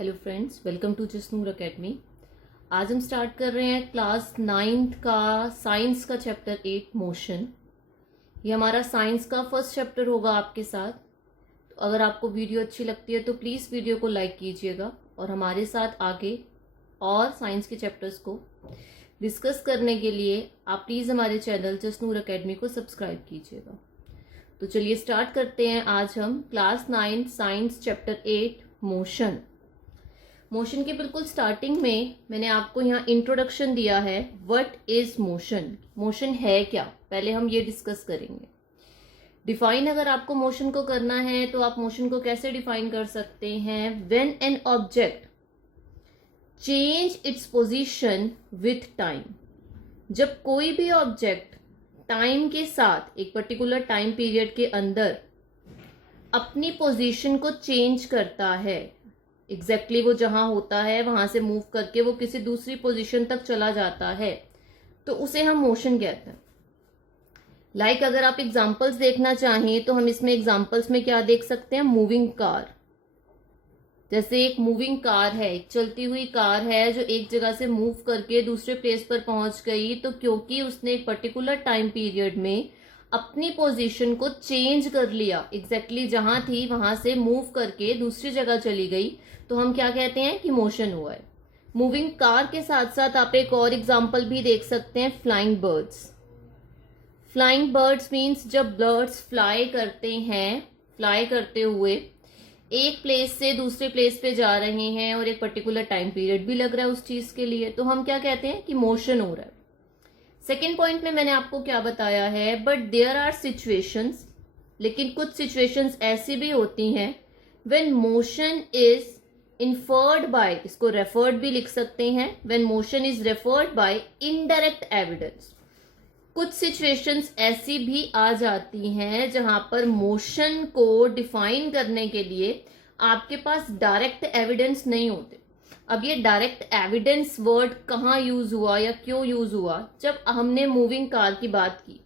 Hello friends, welcome to Jisnoor academy. आज हम start कर रहे हैं क्लास 9th का साइंस का चैप्टर 8 मोशन। ये हमारा साइंस का फर्स्ट चैप्टर होगा आपके साथ। तो अगर आपको वीडियो अच्छी लगती है तो प्लीज़ वीडियो को लाइक कीजिएगा और हमारे साथ आगे और साइंस के चैप्टर्स को डिस्कस करने के लिए आप प्लीज़ हमारे चैनल जिस्नूर एकेडमी को सब्सक्राइब कीजिएगा। तो चलिए स्टार्ट करते हैं। आज हम क्लास 9 साइंस चैप्टर 8 मोशन के बिल्कुल स्टार्टिंग में मैंने आपको यहाँ इंट्रोडक्शन दिया है। व्हाट इज मोशन, मोशन है क्या, पहले हम ये डिस्कस करेंगे। डिफाइन अगर आपको मोशन को करना है तो आप मोशन को कैसे डिफाइन कर सकते हैं? When an object change its position with time, जब कोई भी ऑब्जेक्ट टाइम के साथ एक पर्टिकुलर टाइम पीरियड के अंदर अपनी पोजीशन को चेंज करता है, एग्जैक्टली वो जहां होता है वहां से मूव करके वो किसी दूसरी पोजीशन तक चला जाता है, तो उसे हम मोशन कहते हैं। लाइक अगर आप एग्जांपल्स देखना चाहें तो हम इसमें एग्जांपल्स में क्या देख सकते हैं? Moving car. जैसे एक मूविंग कार है, एक चलती हुई कार है जो एक जगह से मूव करके दूसरे प्लेस पर पहुंच गई, तो क्योंकि उसने एक पर्टिकुलर टाइम पीरियड में अपनी पोजीशन को चेंज कर लिया, एग्जैक्टली जहां थी वहां से मूव करके दूसरी जगह चली गई, तो हम क्या कहते हैं कि मोशन हुआ है। मूविंग कार के साथ साथ आप एक और एग्जांपल भी देख सकते हैं, flying birds. Flying birds means जब बर्ड्स फ्लाई करते हैं, फ्लाई करते हुए एक प्लेस से दूसरे प्लेस पे जा रहे हैं और एक पर्टिकुलर टाइम पीरियड भी लग रहा है उस चीज के लिए, तो हम क्या कहते हैं कि मोशन हो रहा है। सेकेंड पॉइंट में मैंने आपको क्या बताया है? बट देयर आर सिचुएशंस, लेकिन कुछ सिचुएशंस ऐसी भी होती हैं when motion is inferred by, इसको रेफर्ड भी लिख सकते हैं, when motion is referred by indirect evidence. कुछ सिचुएशंस ऐसी भी आ जाती हैं जहां पर मोशन को डिफाइन करने के लिए आपके पास डायरेक्ट एविडेंस नहीं होते। अब ये डायरेक्ट एविडेंस वर्ड कहाँ यूज हुआ या क्यों यूज हुआ? जब हमने मूविंग कार की बात की,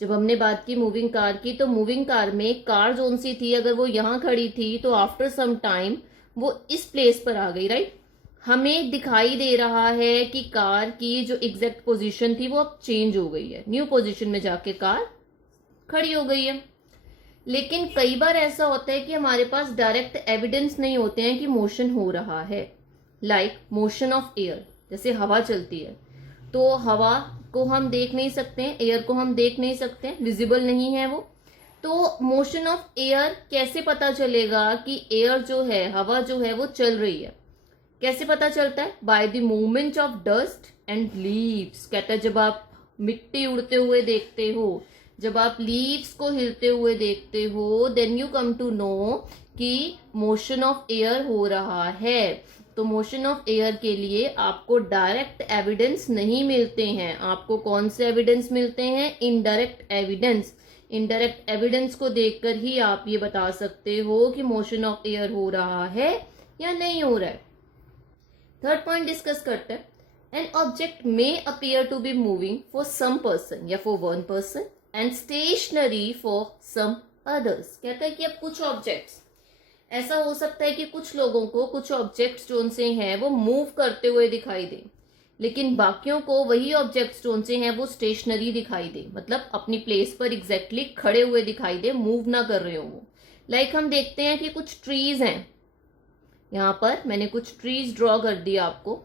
जब हमने बात की मूविंग कार की, तो मूविंग कार में कार जोन सी थी, अगर वो यहाँ खड़ी थी तो आफ्टर सम टाइम वो इस प्लेस पर आ गई, राइट? हमें दिखाई दे रहा है कि कार की जो एग्जैक्ट पोजीशन थी वो अब चेंज हो गई है, न्यू पोजीशन में जाके कार खड़ी हो गई है। लेकिन कई बार ऐसा होता है कि हमारे पास डायरेक्ट एविडेंस नहीं होते हैं कि मोशन हो रहा है। लाइक मोशन ऑफ एयर, जैसे हवा चलती है तो हवा को हम देख नहीं सकते हैं, एयर को हम देख नहीं सकते हैं, विजिबल नहीं है वो। तो मोशन ऑफ एयर कैसे पता चलेगा कि एयर जो है, हवा जो है वो चल रही है? कैसे पता चलता है? Bye the movement of dust and leaves. कहता है जब आप मिट्टी उड़ते हुए देखते हो, जब आप लीव्स को हिलते हुए देखते हो, then you come to know कि मोशन ऑफ एयर हो रहा है। तो मोशन ऑफ एयर के लिए आपको डायरेक्ट एविडेंस नहीं मिलते हैं। आपको कौन से एविडेंस मिलते हैं? Indirect evidence. इनडायरेक्ट एविडेंस को देखकर ही आप ये बता सकते हो कि मोशन ऑफ एयर हो रहा है या नहीं हो रहा है। थर्ड पॉइंट डिस्कस करते हैं। An object may appear to be moving for some person या for one person and stationary for some others. कहता है कि अब कुछ ऑब्जेक्ट्स ऐसा हो सकता है कि कुछ लोगों को कुछ ऑब्जेक्ट्स जो उनसे हैं वो मूव करते हुए दिखाई दे, लेकिन बाकियों को वही ऑब्जेक्ट्स जो उनसे हैं वो स्टेशनरी दिखाई दे, मतलब अपनी प्लेस पर एग्जैक्टली खड़े हुए दिखाई दे, मूव ना कर रहे हो वो। लाइक हम देखते हैं कि कुछ ट्रीज हैं, यहाँ पर मैंने कुछ ट्रीज ड्रॉ कर दिया आपको।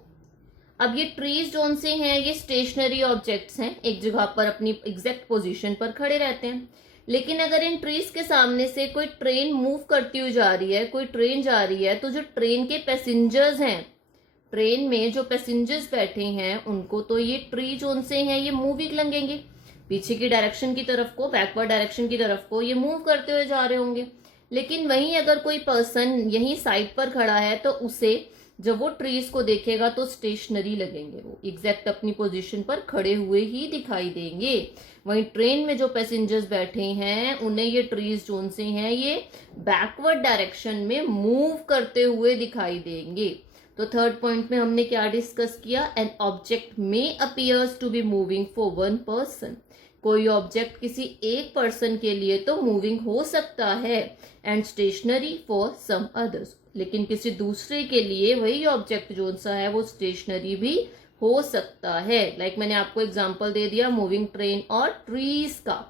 अब ये ट्रीज जो उनसे हैं ये स्टेशनरी ऑब्जेक्ट्स हैं, एक जगह पर अपनी एग्जैक्ट पोजीशन पर खड़े रहते हैं। लेकिन अगर इन ट्रीज के सामने से कोई ट्रेन मूव करती हुई जा रही है, कोई ट्रेन जा रही है, तो जो ट्रेन के पैसेंजर्स हैं, ट्रेन में जो पैसेंजर्स बैठे हैं, उनको तो ये ट्री जो उनसे हैं ये मूव ही लगेंगे, पीछे की डायरेक्शन की तरफ को, बैकवर्ड डायरेक्शन की तरफ को ये मूव करते हुए जा रहे होंगे। लेकिन वहीं अगर कोई पर्सन यहीं साइड पर खड़ा है तो उसे जब वो ट्रीज को देखेगा तो स्टेशनरी लगेंगे, वो एग्जैक्ट अपनी पोजीशन पर खड़े हुए ही दिखाई देंगे। वहीं ट्रेन में जो पैसेंजर्स बैठे हैं उन्हें ये ट्रीज जोन से हैं ये बैकवर्ड डायरेक्शन में मूव करते हुए दिखाई देंगे। तो थर्ड पॉइंट में हमने क्या डिस्कस किया? An object may appears to be moving for one person, कोई ऑब्जेक्ट किसी एक पर्सन के लिए तो मूविंग हो सकता है and stationary for some others, लेकिन किसी दूसरे के लिए वही ऑब्जेक्ट जो सा है वो स्टेशनरी भी हो सकता है। लाइक मैंने आपको एग्जांपल दे दिया मूविंग ट्रेन और ट्रीज का।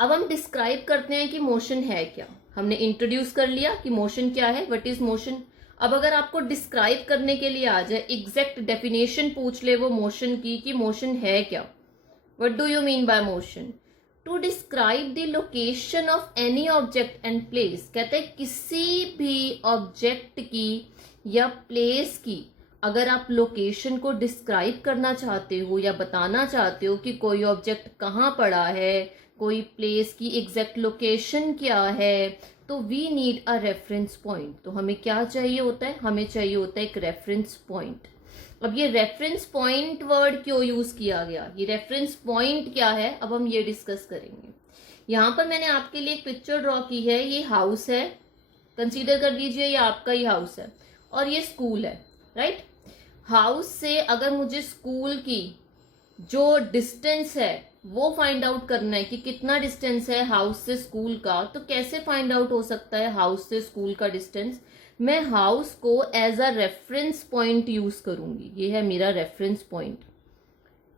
अब हम डिस्क्राइब करते हैं कि मोशन है क्या। हमने इंट्रोड्यूस कर लिया कि मोशन क्या है, व्हाट इज मोशन। अब अगर आपको डिस्क्राइब करने के लिए आ जाए, एग्जैक्ट डेफिनेशन पूछ ले वो मोशन की कि मोशन है क्या, what do you mean by motion? To describe the location of any object and place. कहते हैं किसी भी ऑब्जेक्ट की या प्लेस की अगर आप लोकेशन को डिस्क्राइब करना चाहते हो या बताना चाहते हो कि कोई ऑब्जेक्ट कहाँ पड़ा है, कोई प्लेस की एग्जैक्ट लोकेशन क्या है, तो we need a reference point. तो हमें क्या चाहिए होता है? हमें चाहिए होता है एक रेफरेंस पॉइंट। अब ये रेफरेंस पॉइंट वर्ड क्यों यूज किया गया, ये रेफरेंस पॉइंट क्या है, अब हम ये डिस्कस करेंगे। यहाँ पर मैंने आपके लिए एक पिक्चर ड्रॉ की है, ये हाउस है, कंसीडर कर लीजिए ये आपका ही हाउस है, और ये स्कूल है, राइट। हाउस से अगर मुझे स्कूल की जो डिस्टेंस है वो फाइंड आउट करना है कि कितना डिस्टेंस है हाउस से स्कूल का, तो कैसे फाइंड आउट हो सकता है हाउस से स्कूल का डिस्टेंस? मैं हाउस को as a reference point use करूंगी। ये है मेरा रेफरेंस पॉइंट।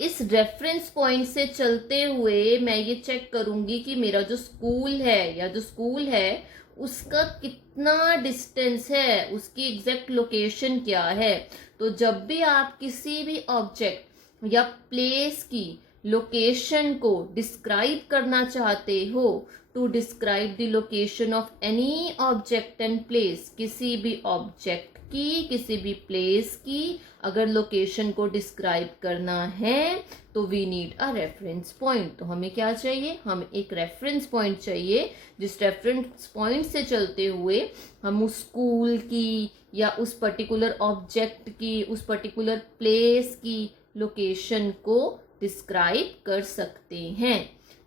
इस रेफरेंस पॉइंट से चलते हुए मैं ये चेक करूंगी कि मेरा जो स्कूल है या जो स्कूल है उसका कितना डिस्टेंस है, उसकी एग्जैक्ट लोकेशन क्या है। तो जब भी आप किसी भी ऑब्जेक्ट या प्लेस की लोकेशन को डिस्क्राइब करना चाहते हो, to describe the location of any object and place, किसी भी ऑब्जेक्ट की किसी भी प्लेस की अगर लोकेशन को डिस्क्राइब करना है तो we need a reference point. तो हमें क्या चाहिए? हमें एक रेफरेंस पॉइंट चाहिए, जिस रेफरेंस पॉइंट से चलते हुए हम उस स्कूल की या उस पर्टिकुलर ऑब्जेक्ट की, उस पर्टिकुलर प्लेस की लोकेशन को डिस्क्राइब कर सकते हैं।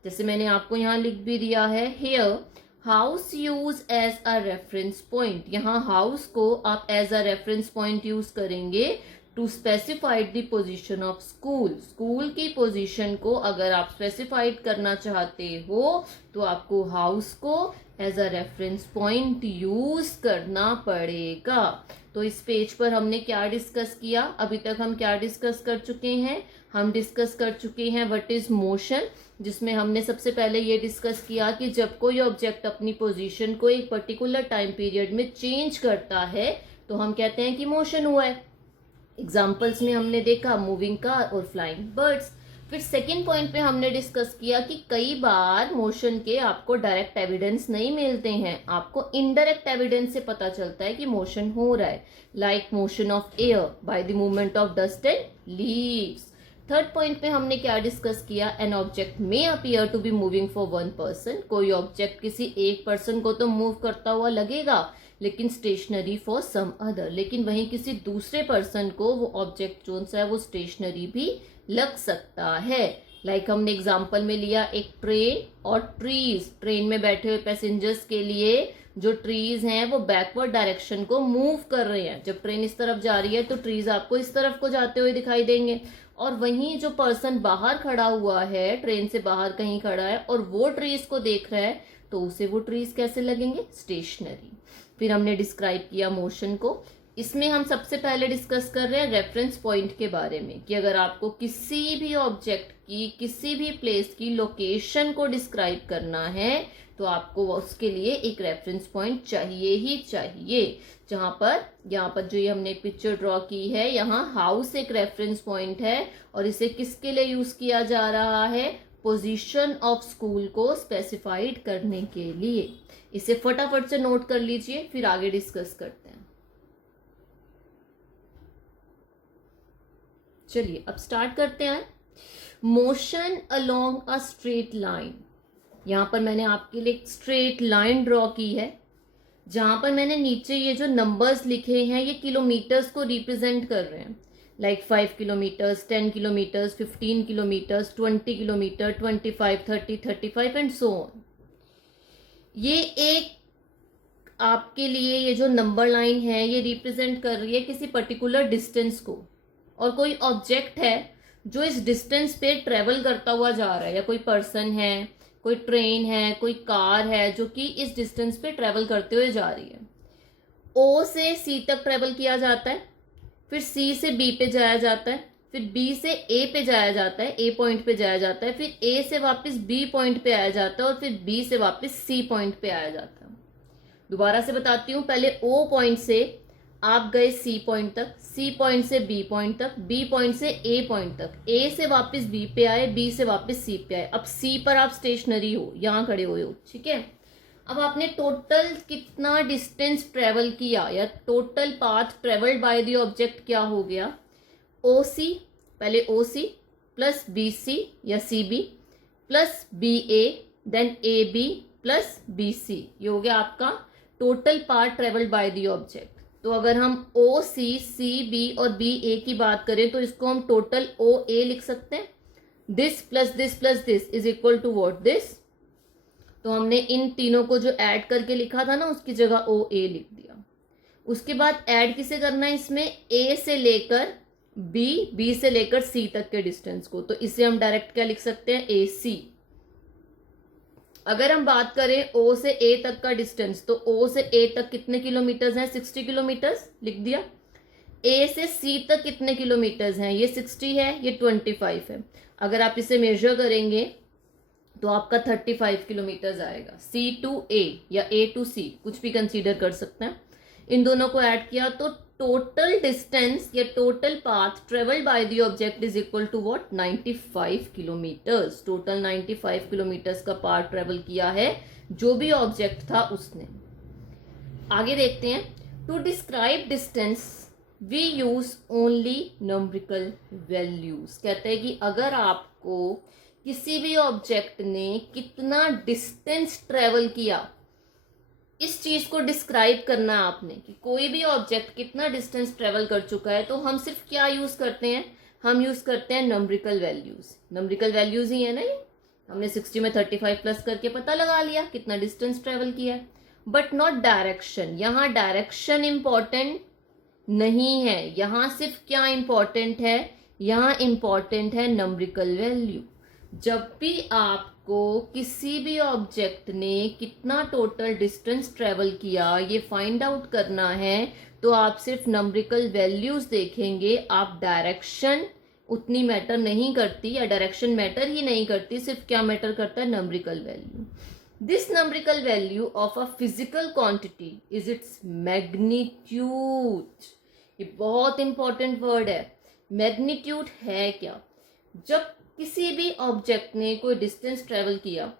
जैसे मैंने आपको यहाँ लिख भी दिया है, here house use as a reference point. यहाँ हाउस को आप as a reference point use करेंगे to specified the position of school. School की पोजीशन को अगर आप स्पेसिफाइड करना चाहते हो तो आपको हाउस को as a reference point use करना पड़ेगा। तो इस पेज पर हमने क्या डिस्कस किया? अभी तक हम क्या डिस्कस कर चुके हैं? हम डिस्कस कर चुके हैं व्हाट इज मोशन, जिसमें हमने सबसे पहले ये डिस्कस किया कि जब कोई ऑब्जेक्ट अपनी पोजीशन को एक पर्टिकुलर टाइम पीरियड में चेंज करता है तो हम कहते हैं कि मोशन हुआ है। एग्जाम्पल्स में हमने देखा मूविंग कार और फ्लाइंग बर्ड्स। फिर सेकेंड पॉइंट पे हमने डिस्कस किया कि कई बार मोशन के आपको डायरेक्ट एविडेंस नहीं मिलते हैं, आपको इनडायरेक्ट एविडेंस से पता चलता है कि मोशन हो रहा है, like motion of air by the movement of dust and leaves. Third point पे हमने क्या डिस्कस किया? An object may appear to be moving for one person. कोई ऑब्जेक्ट किसी एक पर्सन को तो मूव करता हुआ लगेगा लेकिन स्टेशनरी फॉर सम अदर, लेकिन वहीं किसी दूसरे पर्सन को वो ऑब्जेक्ट जो सा है वो स्टेशनरी भी लग सकता है। लाइक हमने एग्जांपल में लिया एक ट्रेन और ट्रीज। ट्रेन में बैठे हुए पैसेंजर्स के लिए जो ट्रीज हैं वो बैकवर्ड डायरेक्शन को मूव कर रहे हैं। जब ट्रेन इस तरफ जा रही है तो ट्रीज आपको इस तरफ को जाते हुए दिखाई देंगे, और वहीं जो पर्सन बाहर खड़ा हुआ है, ट्रेन से बाहर कहीं खड़ा है और वो ट्रीज को देख रहा है तो उसे वो ट्रीज कैसे लगेंगे? स्टेशनरी। फिर हमने डिस्क्राइब किया मोशन को। इसमें हम सबसे पहले डिस्कस कर रहे हैं रेफरेंस पॉइंट के बारे में कि अगर आपको किसी भी ऑब्जेक्ट की किसी भी प्लेस की लोकेशन को डिस्क्राइब करना है तो आपको उसके लिए एक रेफरेंस पॉइंट चाहिए ही चाहिए। जहां पर यहाँ पर जो ये हमने पिक्चर ड्रॉ की है, यहाँ हाउस एक रेफरेंस पॉइंट है और इसे किसके लिए यूज किया जा रहा है? पोजीशन ऑफ स्कूल को स्पेसिफाइड करने के लिए। इसे फटाफट से नोट कर लीजिए, फिर आगे डिस्कस करते हैं। चलिए अब स्टार्ट करते हैं। Motion along a straight line. यहां पर मैंने आपके लिए एक स्ट्रेट लाइन ड्रॉ की है, जहां पर मैंने नीचे ये जो नंबर्स लिखे हैं ये किलोमीटर्स को रिप्रेजेंट कर रहे हैं, like 5 kilometres, 10 kilometres, 15 kilometres, 20 kilometre, 25, 30, 35 and so on. ये एक आपके लिए ये जो नंबर लाइन है ये रिप्रेजेंट कर रही है किसी पर्टिकुलर डिस्टेंस को, और कोई ऑब्जेक्ट है जो इस डिस्टेंस पे ट्रेवल करता हुआ जा रहा है, या कोई पर्सन है, कोई ट्रेन है, कोई कार है जो कि इस डिस्टेंस पे ट्रेवल करते हुए जा रही है। ओ से सी तक ट्रेवल किया जाता है, फिर सी से बी पे जाया जाता है, फिर बी से ए पे जाया जाता है, ए पॉइंट पे जाया जाता है, फिर ए से वापस बी पॉइंट पे आया जाता है, और फिर बी से वापस सी पॉइंट पे आया जाता है। दोबारा से बताती हूँ, पहले ओ पॉइंट से आप गए सी पॉइंट तक, सी पॉइंट से बी पॉइंट तक, बी पॉइंट से ए पॉइंट तक, ए से वापस बी पे आए, बी से वापस सी पे आए। अब सी पर आप स्टेशनरी हो, यहां खड़े हुए हो, ठीक है। अब आपने टोटल कितना डिस्टेंस ट्रेवल किया, या total path travelled by the object क्या हो गया, ओ सी, पहले ओ सी प्लस बी सी या C B plus B A, then A B plus B C, ये हो गया आपका total path travelled by the object. तो अगर हम ओ सी, सी बी और बी ए की बात करें तो इसको हम टोटल ओ ए लिख सकते हैं। This plus this is equal to what, this. तो हमने इन तीनों को जो ऐड करके लिखा था ना, उसकी जगह ओ ए लिख दिया। उसके बाद ऐड किसे करना है इसमें, ए से लेकर बी, बी से लेकर सी तक के डिस्टेंस को। तो इसे हम डायरेक्ट क्या लिख सकते हैं, ए सी। अगर हम बात करें ओ से ए तक का डिस्टेंस, तो ओ से ए तक कितने किलोमीटर्स हैं, 60 किलोमीटर्स लिख दिया। ए से सी तक कितने किलोमीटर्स हैं, ये 60 है, ये 25 है। अगर आप इसे मेजर करेंगे तो आपका 35 किलोमीटर्स आएगा। सी टू ए या ए टू सी, कुछ भी कंसीडर कर सकते हैं। इन दोनों को ऐड किया तो टोटल डिस्टेंस या total path travelled by the object is equal to what, 95 kilometres. Total 95 kilometres का पाथ ट्रेवल किया है जो भी ऑब्जेक्ट था उसने। आगे देखते हैं, to describe distance we use only numerical values. कहते हैं कि अगर आपको किसी भी ऑब्जेक्ट ने कितना डिस्टेंस ट्रेवल किया, इस चीज को डिस्क्राइब करना है आपने कि कोई भी ऑब्जेक्ट कितना डिस्टेंस ट्रेवल कर चुका है, तो हम सिर्फ क्या यूज करते हैं, हम यूज करते हैं नंबरिकल वैल्यूज। नंबरिकल वैल्यूज ही है ना ये, हमने 60 में 35 प्लस करके पता लगा लिया कितना डिस्टेंस ट्रेवल किया है, बट नॉट डायरेक्शन। यहाँ डायरेक्शन इंपॉर्टेंट नहीं है, यहाँ सिर्फ क्या इंपॉर्टेंट है, यहाँ इंपॉर्टेंट है नंबरिकल वैल्यू। जब भी आपको किसी भी ऑब्जेक्ट ने कितना टोटल डिस्टेंस ट्रेवल किया ये फाइंड आउट करना है, तो आप सिर्फ नंबरिकल वैल्यूज देखेंगे। आप डायरेक्शन उतनी मैटर नहीं करती, या डायरेक्शन मैटर ही नहीं करती, सिर्फ क्या मैटर करता है, numerical value. This numerical value of a physical quantity is its magnitude. ये बहुत इंपॉर्टेंट वर्ड है। मैग्नीट्यूड है क्या, जब किसी भी ऑब्जेक्ट ने कोई डिस्टेंस ट्रेवल किया,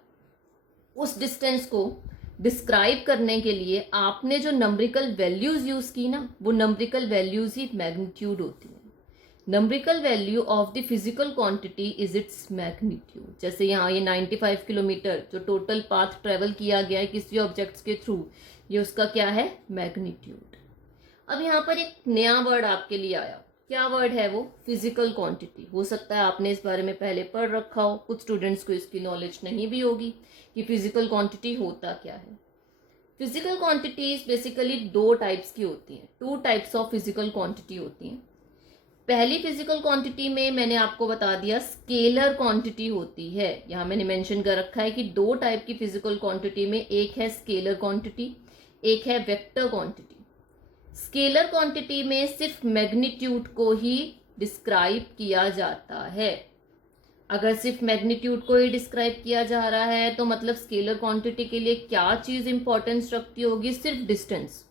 उस डिस्टेंस को डिस्क्राइब करने के लिए आपने जो नंबरिकल वैल्यूज यूज की ना, वो नंबरिकल वैल्यूज ही मैग्नीट्यूड होती है। Numerical value of the physical quantity is its magnitude. जैसे यहाँ ये 95 किलोमीटर जो टोटल पाथ ट्रेवल किया गया है किसी ऑब्जेक्ट्स के थ्रू, ये उसका क्या है, मैग्नीट्यूड। अब यहाँ पर एक नया वर्ड आपके लिए आया, क्या वर्ड है वो, फिजिकल क्वांटिटी। हो सकता है आपने इस बारे में पहले पढ़ रखा हो, कुछ स्टूडेंट्स को इसकी नॉलेज नहीं भी होगी कि फिजिकल क्वांटिटी होता क्या है। फिजिकल क्वांटिटीज बेसिकली दो टाइप्स की होती हैं, two types of physical quantity होती हैं। पहली फिजिकल क्वांटिटी में मैंने आपको बता दिया स्केलर क्वांटिटी होती है। यहाँ मैंने मेंशन कर रखा है कि दो टाइप की फिजिकल क्वांटिटी में, एक है स्केलर क्वांटिटी, एक है वेक्टर क्वांटिटी। स्केलर क्वांटिटी में सिर्फ मैग्नीट्यूड को ही डिस्क्राइब किया जाता है। अगर सिर्फ मैग्नीट्यूड को ही डिस्क्राइब किया जा रहा है तो मतलब स्केलर क्वांटिटी के लिए क्या चीज इंपॉर्टेंस रखती होगी, सिर्फ डिस्टेंस।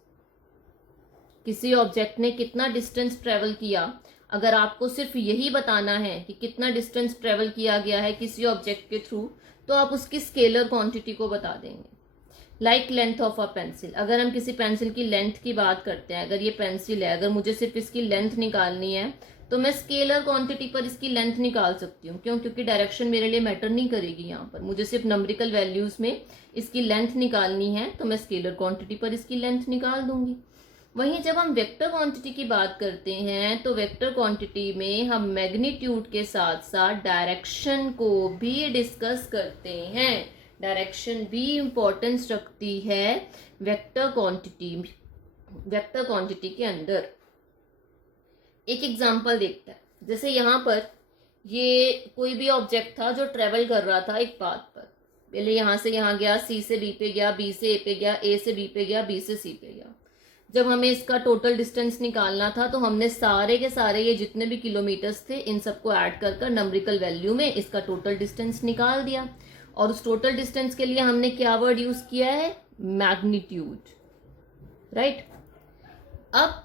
किसी ऑब्जेक्ट ने कितना डिस्टेंस ट्रेवल किया, अगर आपको सिर्फ यही बताना है कि कितना डिस्टेंस ट्रेवल किया गया है किसी ऑब्जेक्ट के थ्रू, तो आप उसकी स्केलर क्वांटिटी को बता देंगे। Like length of a pencil, अगर हम किसी पेंसिल की लेंथ की बात करते हैं, अगर ये पेंसिल है, अगर मुझे सिर्फ इसकी लेंथ निकालनी है तो मैं स्केलर क्वांटिटी पर इसकी लेंथ निकाल सकती हूँ। क्यों, क्योंकि डायरेक्शन मेरे लिए मैटर नहीं करेगी। यहाँ पर मुझे सिर्फ नंबरिकल वैल्यूज में इसकी लेंथ निकालनी है तो मैं स्केलर क्वांटिटी पर इसकी लेंथ निकाल दूंगी। वहीं जब हम वेक्टर क्वांटिटी की बात करते हैं तो वेक्टर क्वांटिटी में हम मैग्नीट्यूड के साथ साथ डायरेक्शन को भी डिस्कस करते हैं। डायरेक्शन भी इंपॉर्टेंस रखती है वेक्टर क्वांटिटी के अंदर। एक एग्जांपल देखते हैं, जैसे यहाँ पर ये कोई भी ऑब्जेक्ट था जो ट्रेवल कर रहा था एक पाथ पर, पहले यहां से यहां गया, सी से बी पे गया, बी से ए पे गया, ए से बी पे गया, बी से सी पे गया। जब हमें इसका टोटल डिस्टेंस निकालना था तो हमने सारे के सारे ये जितने भी किलोमीटर्स थे इन सबको ऐड कर नंबरिकल वैल्यू में इसका टोटल डिस्टेंस निकाल दिया। और उस टोटल डिस्टेंस के लिए हमने क्या वर्ड यूज किया है? Magnitude, right. अब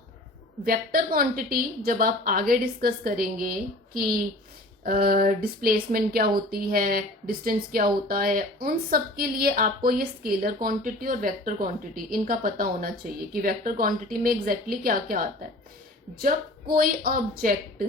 वेक्टर क्वांटिटी जब आप आगे डिस्कस करेंगे कि डिस्प्लेसमेंट क्या होती है, डिस्टेंस क्या होता है, उन सब के लिए आपको ये स्केलर क्वांटिटी और वेक्टर क्वांटिटी इनका पता होना चाहिए कि वेक्टर क्वांटिटी में एग्जैक्टली क्या क्या आता है। जब कोई ऑब्जेक्ट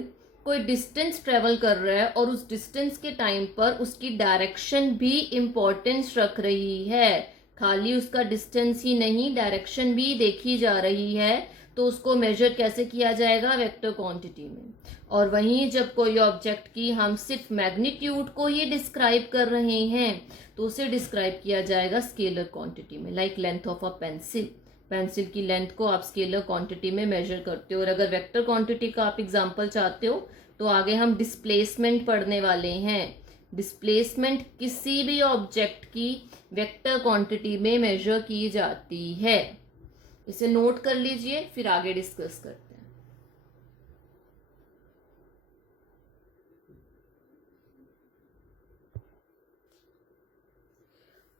कोई डिस्टेंस ट्रेवल कर रहा है और उस डिस्टेंस के टाइम पर उसकी डायरेक्शन भी इंपॉर्टेंस रख रही है, खाली उसका डिस्टेंस ही नहीं डायरेक्शन भी देखी जा रही है, तो उसको मेजर कैसे किया जाएगा? वेक्टर क्वांटिटी में। और वहीं जब कोई ऑब्जेक्ट की हम सिर्फ मैग्नीट्यूड को ही डिस्क्राइब कर रहे हैं तो उसे डिस्क्राइब किया जाएगा स्केलर क्वांटिटी में। Like length of a pencil, pencil की लेंथ को आप स्केलर क्वांटिटी में मेजर करते हो। और अगर वेक्टर क्वांटिटी का आप एग्जांपल चाहते हो तो आगे हम डिस्प्लेसमेंट पढ़ने वाले हैं। डिस्प्लेसमेंट किसी भी ऑब्जेक्ट की वेक्टर क्वांटिटी में मेजर की जाती है। इसे नोट कर लीजिए, फिर आगे डिस्कस करते हैं।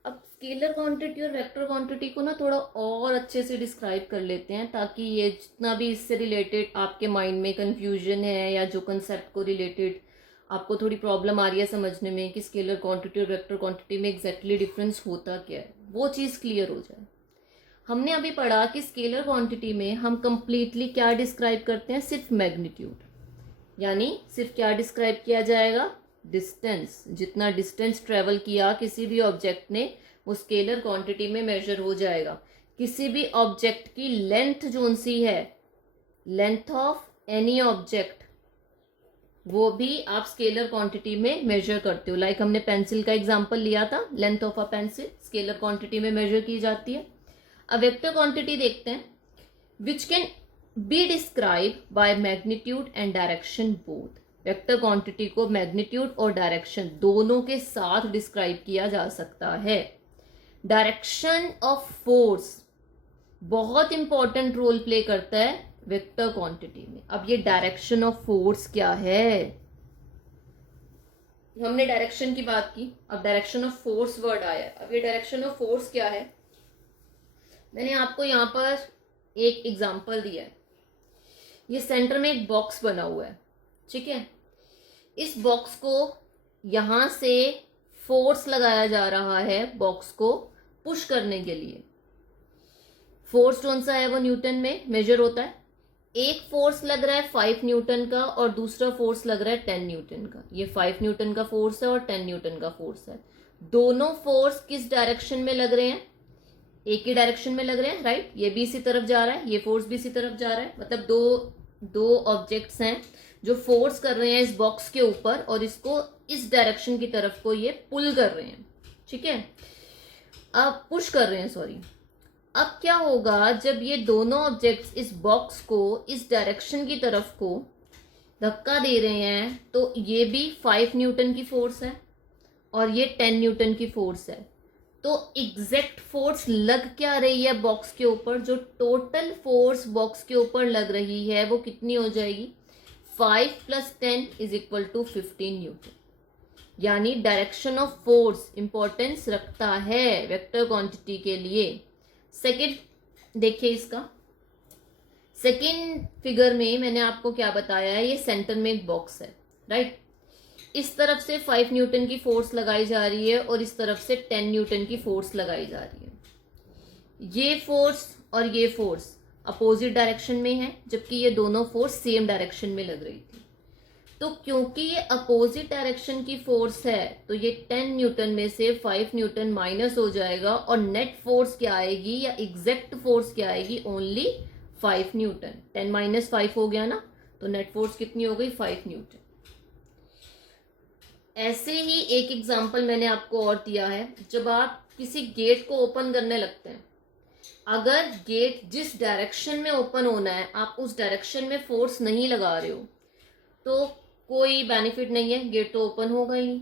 अब स्केलर क्वांटिटी और वेक्टर क्वांटिटी को ना थोड़ा और अच्छे से डिस्क्राइब कर लेते हैं, ताकि ये जितना भी इससे रिलेटेड आपके माइंड में कंफ्यूजन है या जो कंसेप्ट को रिलेटेड आपको थोड़ी प्रॉब्लम आ रही है समझने में कि स्केलर क्वांटिटी और वेक्टर क्वांटिटी में एग्जैक्टली डिफरेंस होता क्या है, वो चीज़ क्लियर हो जाए। हमने अभी पढ़ा कि स्केलर क्वांटिटी में हम कंप्लीटली क्या डिस्क्राइब करते हैं? सिर्फ मैग्नीट्यूड, यानी सिर्फ क्या डिस्क्राइब किया जाएगा? डिस्टेंस। जितना डिस्टेंस ट्रेवल किया किसी भी ऑब्जेक्ट ने वो स्केलर क्वांटिटी में मेजर हो जाएगा। किसी भी ऑब्जेक्ट की लेंथ जोन सी है, लेंथ ऑफ एनी ऑब्जेक्ट, वो भी आप स्केलर क्वांटिटी में मेजर करते हो। लाइक हमने पेंसिल का एग्जांपल लिया था, length of a pencil scalar quantity में मेजर की जाती है। अब वेक्टर क्वांटिटी देखते हैं, which can be describe by magnitude and direction both. Vector quantity को मैग्नीट्यूड और डायरेक्शन दोनों के साथ डिस्क्राइब किया जा सकता है। डायरेक्शन ऑफ फोर्स बहुत इंपॉर्टेंट रोल प्ले करता है वेक्टर क्वांटिटी में। अब ये डायरेक्शन ऑफ फोर्स क्या है? हमने डायरेक्शन की बात की, अब डायरेक्शन ऑफ फोर्स वर्ड आया। अब ये डायरेक्शन ऑफ फोर्स क्या है? मैंने आपको यहां पर एक एग्जांपल दिया है। ये सेंटर में एक बॉक्स बना हुआ है, ठीक है। इस बॉक्स को यहां से फोर्स लगाया जा रहा है बॉक्स को पुश करने के लिए। फोर्स कौन सा है? वो न्यूटन में मेजर होता है। एक फोर्स लग रहा है 5 न्यूटन का और दूसरा फोर्स लग रहा है 10 न्यूटन का। ये 5 न्यूटन का फोर्स है और 10 न्यूटन का फोर्स है। दोनों फोर्स किस डायरेक्शन में लग रहे हैं? एक ही डायरेक्शन में लग रहे हैं, राइट। ये भी इसी तरफ जा रहा है, ये फोर्स भी इसी तरफ जा रहा है। मतलब दो ऑब्जेक्ट्स हैं जो फोर्स कर रहे हैं इस बॉक्स के ऊपर और इसको इस डायरेक्शन की तरफ को ये पुल कर रहे हैं, ठीक है। अब पुश कर रहे हैं, सॉरी। अब क्या होगा जब ये दोनों ऑब्जेक्ट्स इस बॉक्स को इस डायरेक्शन की तरफ को धक्का दे रहे हैं, तो ये भी 5 न्यूटन की फोर्स है और ये 10 न्यूटन की फोर्स है। तो एग्जैक्ट फोर्स लग क्या रही है बॉक्स के ऊपर? जो टोटल फोर्स बॉक्स के ऊपर लग रही है वो कितनी हो जाएगी? 5 + 10 = 15 न्यूटन। यानी डायरेक्शन ऑफ फोर्स इंपॉर्टेंस रखता है वेक्टर क्वांटिटी के लिए। सेकंड देखिए, इसका सेकंड फिगर में मैंने आपको क्या बताया है? ये सेंटर में एक बॉक्स है, राइट। इस तरफ से 5 न्यूटन की फोर्स लगाई जा रही है और इस तरफ से 10 न्यूटन की फोर्स लगाई जा रही है। ये फोर्स और ये फोर्स अपोजिट डायरेक्शन में है, जबकि ये दोनों फोर्स सेम डायरेक्शन में लग रही थी। तो क्योंकि ये अपोजिट डायरेक्शन की फोर्स है तो ये 10 न्यूटन में से 5 न्यूटन माइनस हो जाएगा और नेट फोर्स क्या आएगी या एग्जैक्ट फोर्स क्या आएगी? Only 5 Newton. 10 - 5 हो गया ना, तो नेट फोर्स कितनी हो गई? 5 न्यूटन। ऐसे ही एक एग्जाम्पल मैंने आपको और दिया है। जब आप किसी गेट को ओपन करने लगते हैं, अगर गेट जिस डायरेक्शन में ओपन होना है आप उस डायरेक्शन में फोर्स नहीं लगा रहे हो, तो कोई बेनिफिट नहीं है, गेट तो ओपन होगा ही नहीं।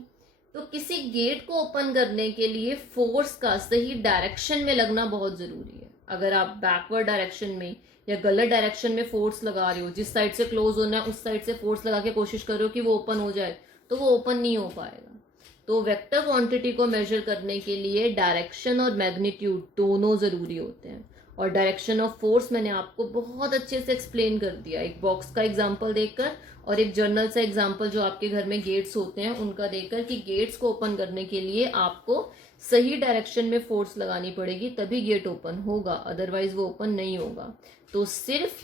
तो किसी गेट को ओपन करने के लिए फोर्स का सही डायरेक्शन में लगना बहुत जरूरी है। अगर आप बैकवर्ड डायरेक्शन में या गलत डायरेक्शन में फोर्स लगा रहे हो, जिस साइड से क्लोज होना है उस साइड से फोर्स लगा के कोशिश कर रहे हो कि वो ओपन हो जाए, तो वो ओपन नहीं हो पाएगा। तो वेक्टर क्वांटिटी को मेजर करने के लिए डायरेक्शन और मैग्नीट्यूड दोनों जरूरी होते हैं। और डायरेक्शन ऑफ फोर्स मैंने आपको बहुत अच्छे से एक्सप्लेन कर दिया, एक बॉक्स का एग्जांपल देकर और एक जर्नल से एग्जांपल जो आपके घर में गेट्स होते हैं उनका देकर, कि गेट्स को ओपन करने के लिए आपको सही डायरेक्शन में फोर्स लगानी पड़ेगी, तभी गेट ओपन होगा, अदरवाइज वो ओपन नहीं होगा। तो सिर्फ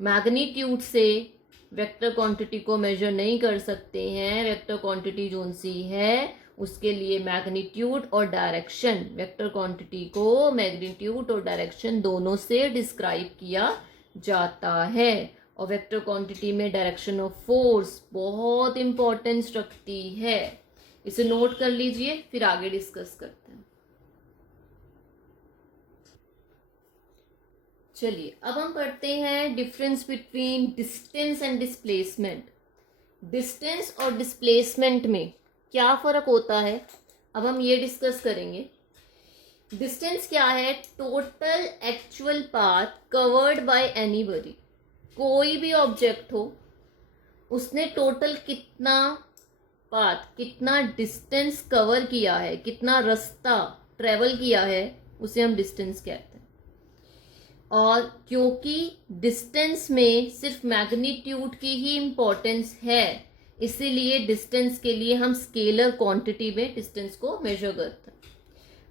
मैग्नीट्यूड से वेक्टर क्वांटिटी को मेजर नहीं कर सकते हैं। वेक्टर क्वांटिटी जो सी है उसके लिए मैग्नीट्यूड और डायरेक्शन, वेक्टर क्वांटिटी को मैग्नीट्यूड और डायरेक्शन दोनों से डिस्क्राइब किया जाता है। और वेक्टर क्वांटिटी में डायरेक्शन ऑफ फोर्स बहुत इंपॉर्टेंस रखती है। इसे नोट कर लीजिए, फिर आगे डिस्कस करते हैं। चलिए अब हम पढ़ते हैं difference between distance and displacement. Distance और डिस्प्लेसमेंट में क्या फर्क होता है, अब हम ये डिस्कस करेंगे। डिस्टेंस क्या है? Total actual path covered by anybody. कोई भी ऑब्जेक्ट हो, उसने टोटल कितना पाथ, कितना डिस्टेंस कवर किया है, कितना रास्ता ट्रेवल किया है, उसे हम डिस्टेंस कहते हैं। और क्योंकि डिस्टेंस में सिर्फ मैग्नीट्यूड की ही इंपॉर्टेंस है, इसीलिए डिस्टेंस के लिए हम स्केलर क्वांटिटी में डिस्टेंस को मेजर करते हैं।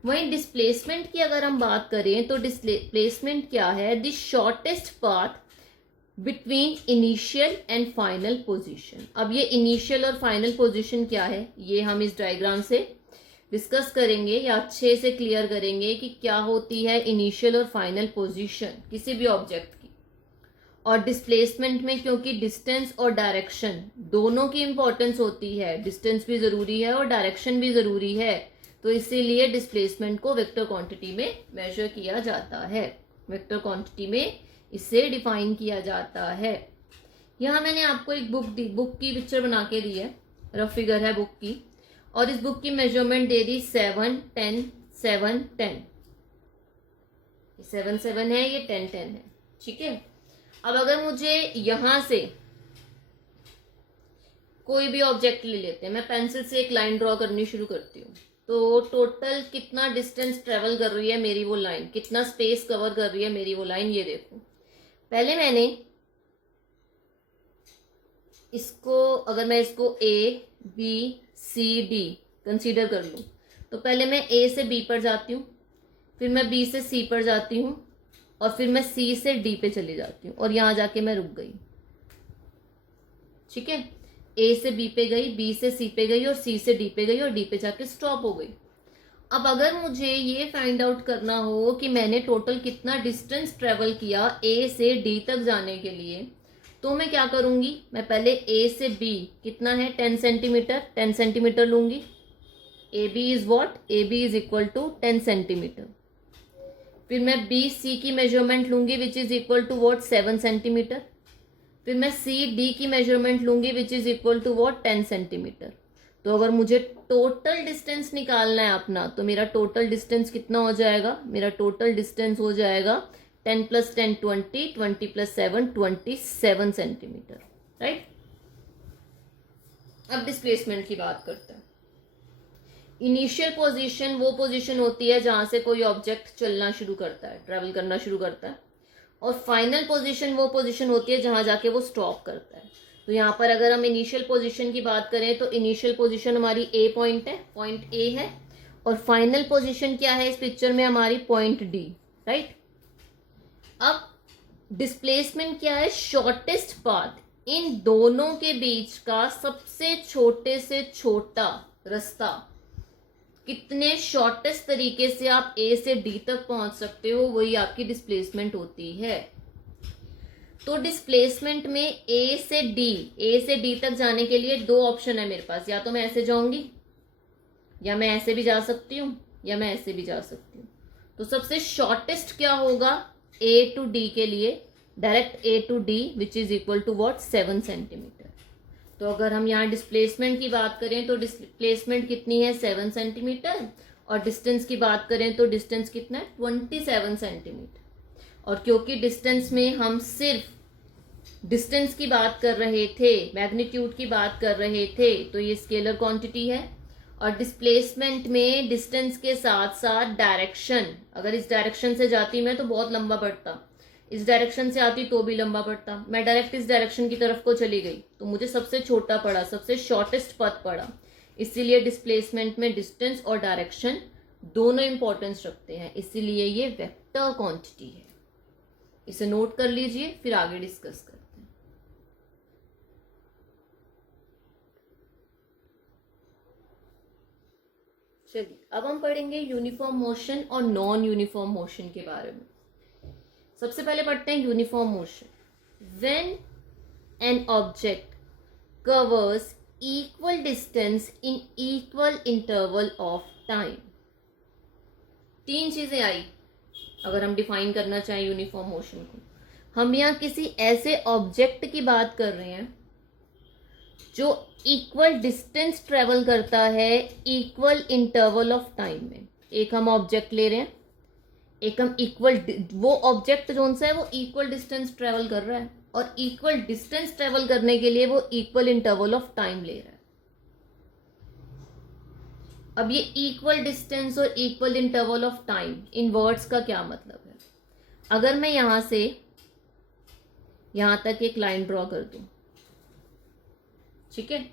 वहीं डिस्प्लेसमेंट की अगर हम बात करें तो डिस्प्लेसमेंट क्या है? The shortest path between initial and final position. अब ये इनिशियल और फाइनल पोजीशन क्या है, ये हम इस डायग्राम से डिस्कस करेंगे या अच्छे से क्लियर करेंगे कि क्या होती है इनिशियल और फाइनल पोजीशन किसी भी ऑब्जेक्ट की। और डिस्प्लेसमेंट में क्योंकि डिस्टेंस और डायरेक्शन दोनों की इंपॉर्टेंस होती है, डिस्टेंस भी जरूरी है और डायरेक्शन भी जरूरी है, तो इसीलिए डिस्प्लेसमेंट को वेक्टर क्वांटिटी में मेजर किया जाता है। वेक्टर क्वांटिटी में इसे डिफाइन किया जाता है। यहाँ मैंने आपको एक बुक की पिक्चर बना के दी है, रफ फिगर है बुक की, और इस बुक की मेजरमेंट दे दी 7, 10, 7, 10। 7, 7 है, ये 10, 10 है, ठीक है। अब अगर मुझे यहां से कोई भी ऑब्जेक्ट ले लेते हैं, मैं पेंसिल से एक लाइन ड्रॉ करनी शुरू करती हूँ, तो टोटल कितना डिस्टेंस ट्रेवल कर रही है मेरी वो लाइन, कितना स्पेस कवर कर रही है मेरी वो लाइन, ये देखो। पहले मैंने इसको, अगर मैं इसको A, B, C, D consider कर लूं, तो पहले मैं A से B पर जाती हूँ, फिर मैं B से C पर जाती हूँ, और फिर मैं C से D पे चली जाती हूँ, और यहां जाके मैं रुक गई, ठीक है। A से B पे गई, B से C पे गई, और C से D पे गई, और D पे जाके स्टॉप हो गई। अब अगर मुझे ये फाइंड आउट करना हो कि मैंने टोटल कितना डिस्टेंस ट्रेवल किया A से D तक जाने के लिए, तो मैं क्या करूंगी, मैं पहले A से B कितना है 10 सेंटीमीटर, 10 सेंटीमीटर लूंगी। AB is what? AB is equal to 10 centimetre. फिर मैं BC की मेजरमेंट लूंगी which is equal to what? 7 centimetre. फिर मैं CD की मेजरमेंट लूंगी which is equal to what? 10 centimetre. तो अगर मुझे टोटल डिस्टेंस निकालना है अपना, तो मेरा टोटल डिस्टेंस कितना हो जाएगा? मेरा टोटल डिस्टेंस हो जाएगा 10 + 10 20, 20 + 7 27 सेंटीमीटर, राइट। अब डिस्प्लेसमेंट की बात करते हैं। इनिशियल पोजीशन वो पोजीशन होती है जहां से कोई ऑब्जेक्ट चलना शुरू करता है, ट्रेवल करना शुरू करता है, और फाइनल पोजीशन वो पोजीशन होती है जहां जाके वो स्टॉप करता है। तो यहाँ पर अगर हम इनिशियल पोजीशन की बात करें तो इनिशियल पोजीशन हमारी A पॉइंट है, पॉइंट A है, और फाइनल पोजीशन क्या है इस पिक्चर में? हमारी पॉइंट D, राइट। अब डिस्प्लेसमेंट क्या है? शॉर्टेस्ट पाथ, इन दोनों के बीच का सबसे छोटे से छोटा रास्ता, कितने शॉर्टेस्ट तरीके से आप A से D तक पहुंच सकते हो, वही आपकी डिस्प्लेसमेंट होती है। तो डिस्प्लेसमेंट में A से D तक जाने के लिए दो ऑप्शन है मेरे पास, या तो मैं ऐसे जाऊंगी, या मैं ऐसे भी जा सकती हूँ, या मैं ऐसे भी जा सकती हूँ। तो सबसे शॉर्टेस्ट क्या होगा A to D के लिए? Direct A to D which is equal to what? 7 centimetre. तो अगर हम यहाँ डिस्प्लेसमेंट की बात करें तो डिस्प्लेसमेंट कितनी है 7 सेंटीमीटर, और डिस्टेंस की बात करें तो डिस्टेंस कितना है 27 सेंटीमीटर। और क्योंकि डिस्टेंस में हम सिर्फ डिस्टेंस की बात कर रहे थे, मैग्नीट्यूड की बात कर रहे थे, तो ये स्केलर क्वांटिटी है। और डिस्प्लेसमेंट में डिस्टेंस के साथ साथ डायरेक्शन, अगर इस डायरेक्शन से जाती मैं तो बहुत लंबा पड़ता, इस डायरेक्शन से आती तो भी लंबा पड़ता, मैं डायरेक्ट इस डायरेक्शन की तरफ को चली गई तो मुझे सबसे छोटा पड़ा, सबसे शॉर्टेस्ट पथ पड़ा। इसीलिए डिस्प्लेसमेंट में डिस्टेंस और डायरेक्शन दोनों इंपॉर्टेंस रखते हैं, इसीलिए ये वेक्टर क्वांटिटी है। इसे नोट कर लीजिए, फिर आगे डिस्कस करते हैं। चलिए अब हम पढ़ेंगे यूनिफॉर्म मोशन और नॉन यूनिफॉर्म मोशन के बारे में। सबसे पहले पढ़ते हैं uniform motion. When an object covers equal distance in equal interval of time. तीन चीजें आई अगर हम डिफाइन करना चाहें यूनिफॉर्म मोशन को। हम यहाँ किसी ऐसे ऑब्जेक्ट की बात कर रहे हैं जो इक्वल डिस्टेंस ट्रेवल करता है इक्वल इंटरवल ऑफ टाइम में। एक हम ऑब्जेक्ट ले रहे हैं, एक हम इक्वल, वो ऑब्जेक्ट जोन सा है वो इक्वल डिस्टेंस ट्रेवल कर रहा है, और इक्वल डिस्टेंस ट्रेवल करने के लिए वो इक्वल इंटरवल ऑफ टाइम ले रहा है। अब ये इक्वल डिस्टेंस और equal interval of time, in words का क्या मतलब है? अगर मैं यहां से यहां तक एक लाइन ड्रॉ कर दूं, ठीक है,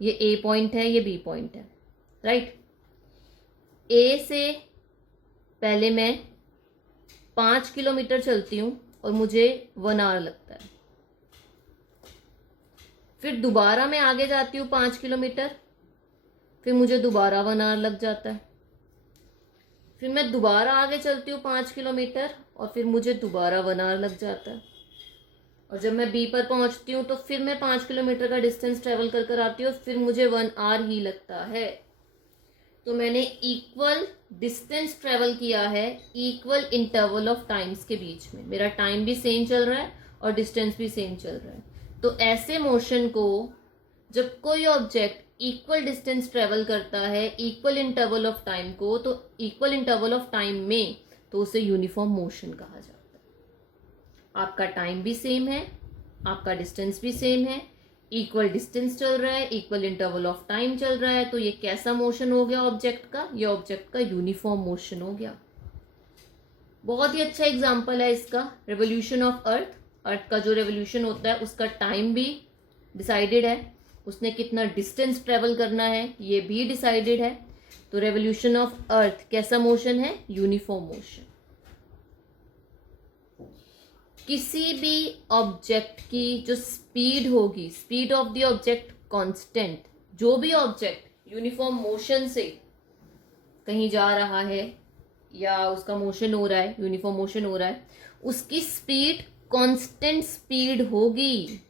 ये ए पॉइंट है, ये बी पॉइंट है, राइट। ए से पहले मैं 5 किलोमीटर चलती हूं और मुझे 1 आवर लगता है। फिर दोबारा मैं आगे जाती हूँ 5 किलोमीटर, फिर मुझे दोबारा 1 आवर लग जाता है। फिर मैं दोबारा आगे चलती हूँ 5 किलोमीटर और फिर मुझे दोबारा 1 आवर लग जाता है। और जब मैं बी पर पहुंचती हूँ तो फिर मैं 5 किलोमीटर का डिस्टेंस ट्रेवल कर कर आती हूँ, फिर मुझे 1 आवर ही लगता है। तो मैंने इक्वल डिस्टेंस ट्रेवल किया है इक्वल इंटरवल ऑफ टाइम्स के बीच में। मेरा टाइम भी सेम चल रहा है और डिस्टेंस भी सेम चल रहा है। तो ऐसे मोशन को जब कोई ऑब्जेक्ट इक्वल डिस्टेंस ट्रेवल करता है इक्वल इंटरवल ऑफ टाइम को, तो इक्वल इंटरवल ऑफ टाइम में, तो उसे यूनिफॉर्म मोशन कहा जाता है। आपका टाइम भी सेम है, आपका डिस्टेंस भी सेम है, इक्वल डिस्टेंस चल रहा है, इक्वल इंटरवल ऑफ टाइम चल रहा है, तो ये कैसा मोशन हो गया ऑब्जेक्ट का? ये ऑब्जेक्ट का यूनिफॉर्म मोशन हो गया। बहुत ही अच्छा एग्जांपल है इसका, रेवोल्यूशन ऑफ अर्थ। अर्थ का जो रेवोल्यूशन होता है उसका टाइम भी डिसाइडेड है, उसने कितना डिस्टेंस ट्रेवल करना है ये भी डिसाइडेड है। तो रेवोल्यूशन ऑफ अर्थ कैसा मोशन है? Uniform motion. किसी भी ऑब्जेक्ट की जो स्पीड होगी, speed of the object constant, जो भी ऑब्जेक्ट यूनिफॉर्म मोशन से कहीं जा रहा है या उसका मोशन हो रहा है, यूनिफॉर्म मोशन हो रहा है, उसकी स्पीड कांस्टेंट स्पीड होगी,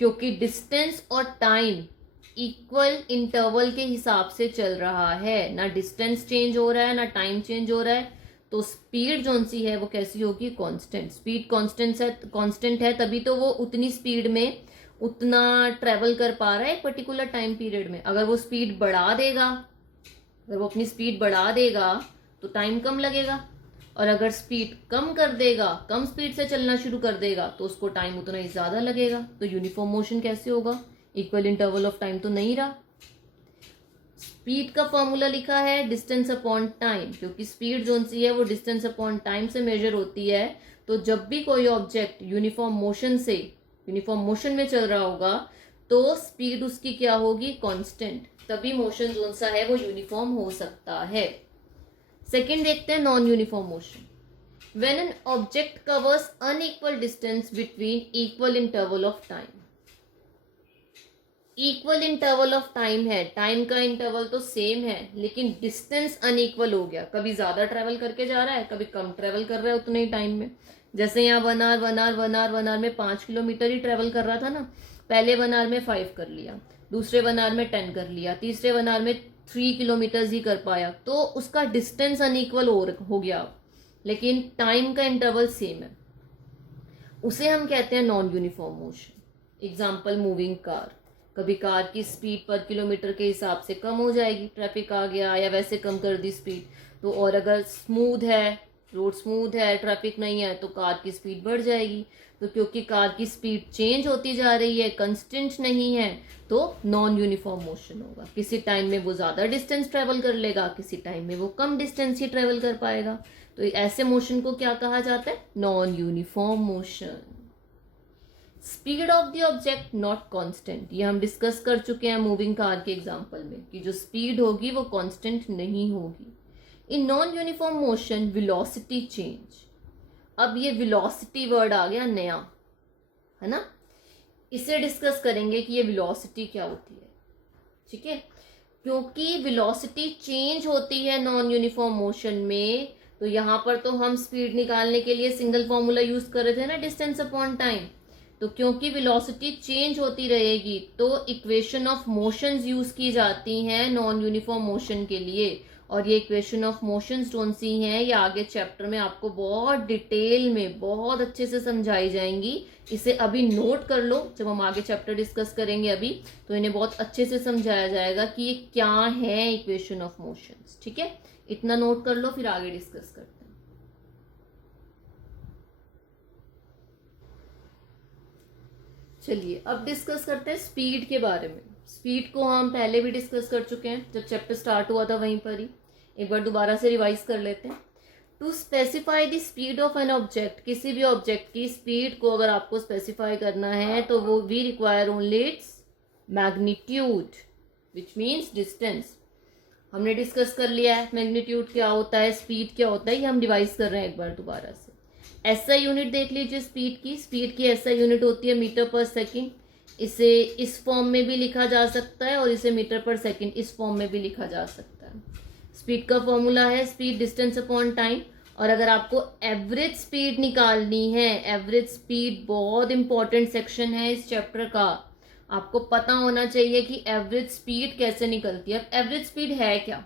क्योंकि डिस्टेंस और टाइम इक्वल इंटरवल के हिसाब से चल रहा है। ना डिस्टेंस चेंज हो रहा है ना टाइम चेंज हो रहा है, तो स्पीड जोन सी है वो कैसी होगी? कांस्टेंट। स्पीड कांस्टेंट है तभी तो वो उतनी स्पीड में उतना ट्रेवल कर पा रहा है एक पर्टिकुलर टाइम पीरियड में। अगर वो स्पीड बढ़ा देगा, अगर वो अपनी स्पीड बढ़ा देगा तो टाइम कम लगेगा, और अगर स्पीड कम कर देगा, कम स्पीड से चलना शुरू कर देगा, तो उसको टाइम उतना ही ज्यादा लगेगा। तो यूनिफॉर्म मोशन कैसे होगा? इक्वल इंटरवल ऑफ टाइम तो नहीं रहा। स्पीड का फॉर्मूला लिखा है डिस्टेंस अपॉन टाइम, क्योंकि स्पीड जोन सी है वो डिस्टेंस अपॉन टाइम से मेजर होती है। तो जब भी कोई ऑब्जेक्ट यूनिफॉर्म मोशन में चल रहा होगा तो स्पीड उसकी क्या होगी? कांस्टेंट। तभी मोशन जोन सा है वो यूनिफॉर्म हो सकता है। सेकंड देखते हैं non uniform motion. When an object covers unequal distance between equal interval of time. Equal interval of time है, टाइम का इंटरवल तो सेम है, लेकिन डिस्टेंस अनइक्वल हो गया। कभी ज्यादा ट्रेवल करके जा रहा है, कभी कम ट्रेवल कर रहा है उतने ही टाइम में। जैसे यहाँ 1 आवर में 5 किलोमीटर ही ट्रेवल कर रहा था ना, पहले 1 आवर में 5 कर लिया, दूसरे 1 आवर में 10 कर लिया, तीसरे 1 आवर में 3 किलोमीटर ही कर पाया, तो उसका डिस्टेंस अनइक्वल हो गया, लेकिन टाइम का इंटरवल सेम है। उसे हम कहते हैं non uniform motion. Example moving car, कभी कार की स्पीड पर किलोमीटर के हिसाब से कम हो जाएगी, ट्रैफिक आ गया या वैसे कम कर दी स्पीड तो, और अगर स्मूथ है, रोड स्मूथ है, ट्रैफिक नहीं है तो कार की स्पीड बढ़ जाएगी। तो क्योंकि कार की स्पीड चेंज होती जा रही है, कंस्टेंट नहीं है, तो नॉन यूनिफॉर्म मोशन होगा। किसी टाइम में वो ज्यादा डिस्टेंस ट्रेवल कर लेगा, किसी टाइम में वो कम डिस्टेंस ही ट्रेवल कर पाएगा। तो ऐसे मोशन को क्या कहा जाता है? Non uniform motion. Speed of the object not constant, ये हम डिस्कस कर चुके हैं मूविंग कार के एग्जांपल में कि जो स्पीड होगी वो कांस्टेंट नहीं होगी। In non uniform motion velocity change. अब ये वेलोसिटी वर्ड आ गया नया, है ना, इसे डिस्कस करेंगे कि ये वेलोसिटी क्या होती है। ठीक है, क्योंकि वेलोसिटी चेंज होती है नॉन यूनिफॉर्म मोशन में, तो यहां पर तो हम स्पीड निकालने के लिए सिंगल फॉर्मूला यूज कर रहे थे ना, डिस्टेंस अपॉन टाइम। तो क्योंकि वेलोसिटी चेंज होती रहेगी तो इक्वेशन ऑफ मोशंस यूज की जाती हैं नॉन यूनिफॉर्म मोशन के लिए। और ये इक्वेशन ऑफ मोशंस कौन सी हैं, ये आगे चैप्टर में आपको बहुत डिटेल में बहुत अच्छे से समझाई जाएंगी। इसे अभी नोट कर लो, जब हम आगे चैप्टर डिस्कस करेंगे अभी तो इन्हें बहुत अच्छे से समझाया जाएगा कि ये क्या है इक्वेशन ऑफ मोशंस। ठीक है, इतना नोट कर लो, फिर आगे डिस्कस करते हैं। चलिए अब डिस्कस करते हैं स्पीड के बारे में। स्पीड को हम पहले भी डिस्कस कर चुके हैं, जब चैप्टर स्टार्ट हुआ था वहीं पर ही। एक बार दोबारा से रिवाइज कर लेते हैं। To specify the speed of an object, किसी भी ऑब्जेक्ट की स्पीड को अगर आपको स्पेसिफाई करना है तो वो we require only its magnitude which means distance. हमने डिस्कस कर लिया है मैग्नीट्यूड क्या होता है, स्पीड क्या होता है, ये हम रिवाइज कर रहे हैं एक बार दोबारा से। एसआई यूनिट देख लीजिए स्पीड की। स्पीड की एसआई यूनिट होती है मीटर पर सेकेंड। इसे इस फॉर्म में भी लिखा जा सकता है और इसे मीटर पर सेकेंड इस फॉर्म में भी लिखा जा सकता है। स्पीड का फॉर्मूला है स्पीड डिस्टेंस अपॉन टाइम। और अगर आपको एवरेज स्पीड निकालनी है, एवरेज स्पीड बहुत इंपॉर्टेंट सेक्शन है इस चैप्टर का, आपको पता होना चाहिए कि एवरेज स्पीड कैसे निकलती है। अब एवरेज स्पीड है क्या?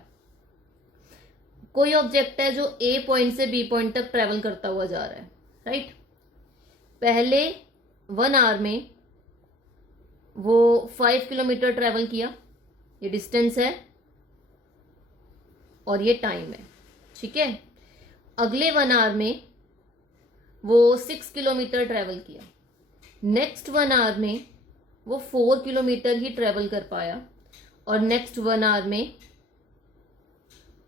कोई ऑब्जेक्ट है जो ए पॉइंट से बी पॉइंट तक ट्रेवल करता हुआ जा रहा है, राइट। पहले 1 आवर में वो 5 किलोमीटर ट्रेवल किया, ये डिस्टेंस है और ये टाइम है, ठीक है। अगले 1 आवर में वो 6 किलोमीटर ट्रेवल किया। नेक्स्ट 1 आवर में वो 4 किलोमीटर ही ट्रेवल कर पाया और नेक्स्ट 1 आवर में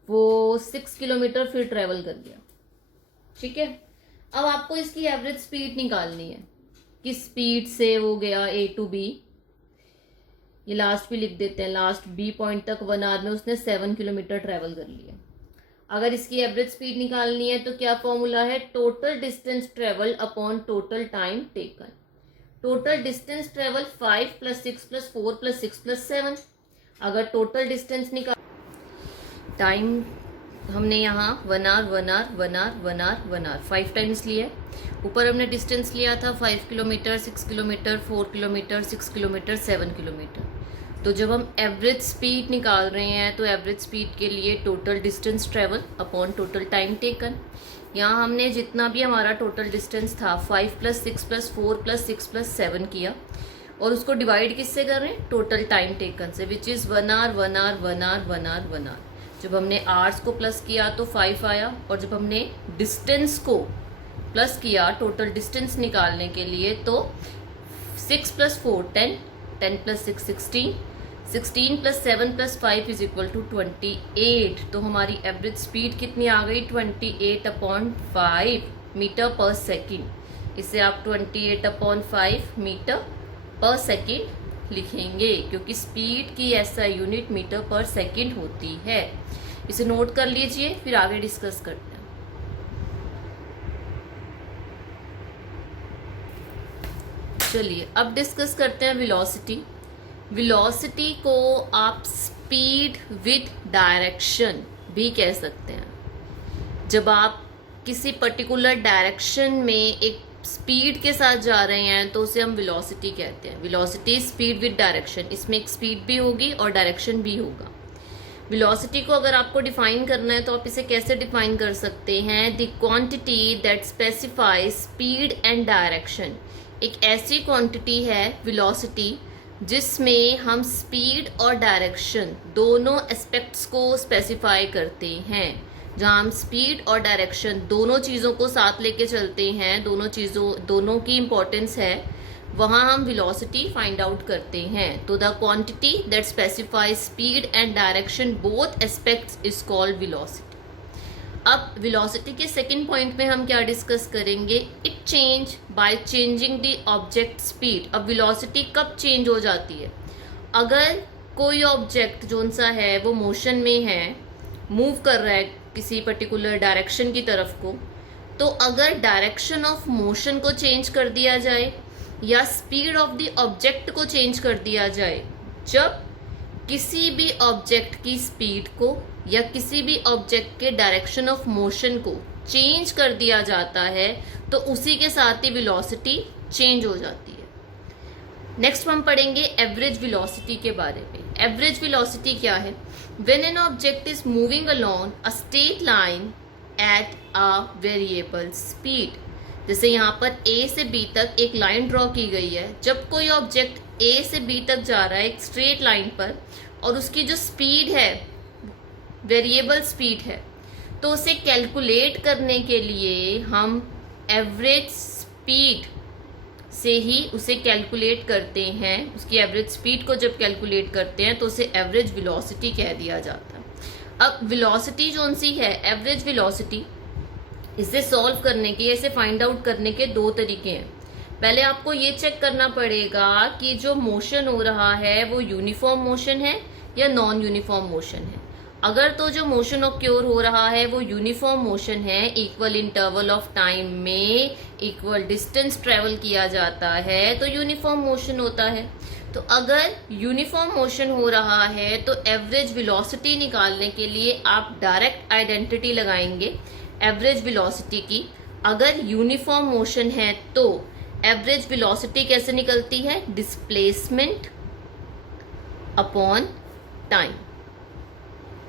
वो 6 किलोमीटर फिर ट्रेवल कर गया, ठीक है। अब आपको इसकी एवरेज स्पीड निकालनी है, किस स्पीड से वो गया ए टू बी। ये लास्ट भी लिख देते हैं, लास्ट बी पॉइंट तक 1 आवर में उसने 7 किलोमीटर ट्रेवल कर लिया। अगर इसकी एवरेज स्पीड निकालनी है तो क्या फॉर्मूला है? Total distance travel upon total time taken. Total distance travel 5 + 6 + 4 + 6 + 7। अगर टोटल डिस्टेंस निकाल, टाइम हमने यहाँ 1 hour 1 hour 1 hour 1 hour 1 hour 5 times लिया है। ऊपर हमने डिस्टेंस लिया था 5 kilometre, 6 kilometre, 4 kilometre, 6 kilometre, 7 kilometre. तो जब हम एवरेज स्पीड निकाल रहे हैं तो एवरेज स्पीड के लिए total distance travel upon total time taken. यहाँ हमने जितना भी हमारा टोटल डिस्टेंस था 5 + 6 + 4 + 6 + 7 किया और उसको डिवाइड किससे कर रहे हैं? टोटल टाइम टेकन से, which is 1 hour 1 hour 1 hour 1 hour 1 hour. जब हमने आवर्स को प्लस किया तो 5 आया और जब हमने डिस्टेंस को प्लस किया टोटल डिस्टेंस निकालने के लिए तो 6 + 4 10, 10 + 6 16, 16 + 7 + 5 = 28। तो हमारी एवरेज स्पीड कितनी आ गई? 28/5 मीटर पर सेकेंड। इसे आप 28/5 मीटर पर सेकेंड लिखेंगे क्योंकि स्पीड की ऐसा यूनिट मीटर पर सेकेंड होती है। इसे नोट कर लीजिए, फिर आगे डिस्कस करते हैं। चलिए अब डिस्कस करते हैं वेलोसिटी। वेलोसिटी को आप स्पीड विद डायरेक्शन भी कह सकते हैं। जब आप किसी पर्टिकुलर डायरेक्शन में एक स्पीड के साथ जा रहे हैं तो उसे हम वेलोसिटी कहते हैं। वेलोसिटी स्पीड विद डायरेक्शन, इसमें एक स्पीड भी होगी और डायरेक्शन भी होगा। वेलोसिटी को अगर आपको डिफाइन करना है तो आप इसे कैसे डिफाइन कर सकते हैं? The quantity that specifies speed and direction एक ऐसी क्वांटिटी है वेलोसिटी जिसमें हम स्पीड और डायरेक्शन दोनों एस्पेक्ट्स को स्पेसिफाई करते हैं। जहाँ हम स्पीड और डायरेक्शन दोनों चीज़ों को साथ लेके चलते हैं, दोनों की इम्पोर्टेंस है, वहाँ हम वेलोसिटी फाइंड आउट करते हैं। तो the quantity that specifies speed and direction both aspects is called velocity. अब वेलोसिटी के सेकंड पॉइंट में हम क्या डिस्कस करेंगे, it change by changing the object speed. अब वेलोसिटी कब चेंज हो जाती है, अगर कोई ऑब्जेक्ट जोन सा है वो मोशन में है, मूव कर रहा है किसी पर्टिकुलर डायरेक्शन की तरफ को, तो अगर डायरेक्शन ऑफ मोशन को चेंज कर दिया जाए या स्पीड ऑफ द ऑब्जेक्ट को चेंज कर दिया जाए, जब किसी भी ऑब्जेक्ट की स्पीड को या किसी भी ऑब्जेक्ट के डायरेक्शन ऑफ मोशन को चेंज कर दिया जाता है तो उसी के साथ ही वेलोसिटी चेंज हो जाती है। नेक्स्ट हम पढ़ेंगे एवरेज वेलोसिटी के बारे में। एवरेज वेलोसिटी क्या है? When an object is moving along a straight line at a variable speed. जैसे यहाँ पर ए से बी तक एक लाइन ड्रॉ की गई है, जब कोई ऑब्जेक्ट ए से बी तक जा रहा है एक स्ट्रेट लाइन पर और उसकी जो स्पीड है वेरिएबल स्पीड है, तो उसे कैलकुलेट करने के लिए हम एवरेज स्पीड से ही उसे कैलकुलेट करते हैं। उसकी एवरेज स्पीड को जब कैलकुलेट करते हैं तो उसे एवरेज वेलोसिटी कह दिया जाता है। अब वेलोसिटी जोन सी है एवरेज वेलोसिटी, इसे सॉल्व करने के, इसे फाइंड आउट करने के दो तरीके हैं। पहले आपको ये चेक करना पड़ेगा कि जो मोशन हो रहा है वो यूनिफॉर्म मोशन है या नॉन यूनिफॉर्म मोशन है। अगर तो जो मोशन ऑक्योर हो रहा है वो यूनिफॉर्म मोशन है, इक्वल इंटरवल ऑफ टाइम में इक्वल डिस्टेंस ट्रेवल किया जाता है, तो यूनिफॉर्म मोशन होता है। तो अगर यूनिफॉर्म मोशन हो रहा है तो एवरेज वेलोसिटी निकालने के लिए आप डायरेक्ट आइडेंटिटी लगाएंगे एवरेज वेलोसिटी की। अगर यूनिफॉर्म मोशन है तो एवरेज वेलोसिटी कैसे निकलती है, displacement upon time.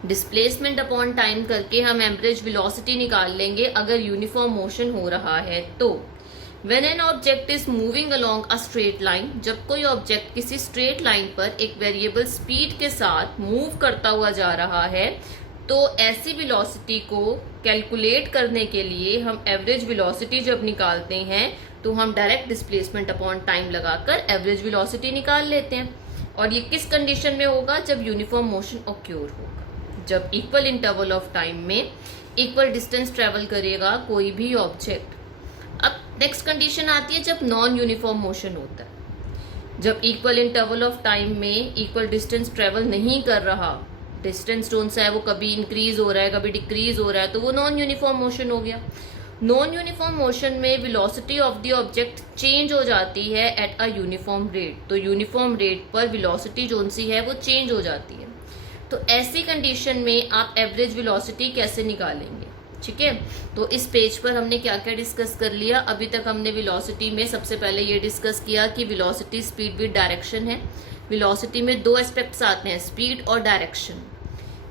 Displacement upon time करके हम एवरेज वेलोसिटी निकाल लेंगे अगर यूनिफॉर्म मोशन हो रहा है तो। When an object is moving along a straight line, जब कोई ऑब्जेक्ट किसी स्ट्रेट लाइन पर एक वेरिएबल स्पीड के साथ मूव करता हुआ जा रहा है, तो ऐसी वेलोसिटी को कैलकुलेट करने के लिए हम एवरेज वेलोसिटी जब निकालते हैं तो हम डायरेक्ट डिस्प्लेसमेंट अपॉन टाइम लगाकर एवरेज वेलोसिटी निकाल लेते हैं। और ये किस कंडीशन में होगा, जब यूनिफॉर्म मोशन ऑक्योर होगा, जब इक्वल इंटरवल ऑफ टाइम में इक्वल डिस्टेंस ट्रेवल करेगा कोई भी ऑब्जेक्ट। अब नेक्स्ट कंडीशन आती है जब नॉन यूनिफॉर्म मोशन होता है, जब इक्वल इंटरवल ऑफ टाइम में इक्वल डिस्टेंस ट्रेवल नहीं कर रहा, डिस्टेंस जोन सा है वो कभी इंक्रीज हो रहा है कभी डिक्रीज हो रहा है, तो वो नॉन यूनिफॉर्म मोशन हो गया। नॉन यूनिफॉर्म मोशन में velocity of the object change हो जाती है एट अ यूनिफॉर्म रेट, तो यूनिफॉर्म रेट पर वेलोसिटी जोन सी है वो चेंज हो जाती है। तो ऐसी कंडीशन में आप एवरेज वेलोसिटी कैसे निकालेंगे, ठीक है। तो इस पेज पर हमने क्या क्या डिस्कस कर लिया। अभी तक हमने वेलोसिटी में सबसे पहले ये डिस्कस किया कि वेलोसिटी स्पीड विद डायरेक्शन है। वेलोसिटी में दो एस्पेक्ट्स आते हैं, स्पीड और डायरेक्शन।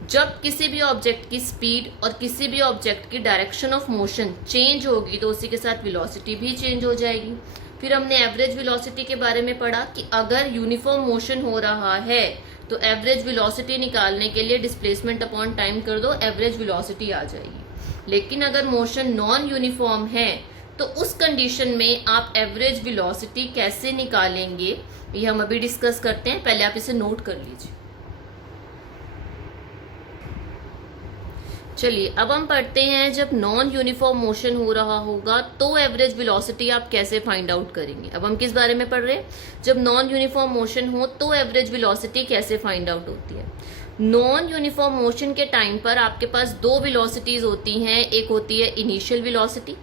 जब किसी भी ऑब्जेक्ट की स्पीड और किसी भी ऑब्जेक्ट की डायरेक्शन ऑफ मोशन चेंज होगी तो उसी के साथ वेलोसिटी भी चेंज हो जाएगी। फिर हमने एवरेज वेलोसिटी के बारे में पढ़ा कि अगर यूनिफॉर्म मोशन हो रहा है तो एवरेज वेलोसिटी निकालने के लिए डिस्प्लेसमेंट अपॉन टाइम कर दो, एवरेज वेलोसिटी आ जाएगी। लेकिन अगर मोशन नॉन यूनिफॉर्म है तो उस कंडीशन में आप एवरेज वेलोसिटी कैसे निकालेंगे ये हम अभी डिस्कस करते हैं। पहले आप इसे नोट कर लीजिए। चलिए अब हम पढ़ते हैं जब नॉन यूनिफॉर्म मोशन हो रहा होगा तो एवरेज वेलोसिटी आप कैसे फाइंड आउट करेंगे। अब हम किस बारे में पढ़ रहे हैं, जब नॉन यूनिफॉर्म मोशन हो तो एवरेज वेलोसिटी कैसे फाइंड आउट होती है। नॉन यूनिफॉर्म मोशन के टाइम पर आपके पास दो वेलोसिटीज होती हैं, एक होती है इनिशियल वेलोसिटी।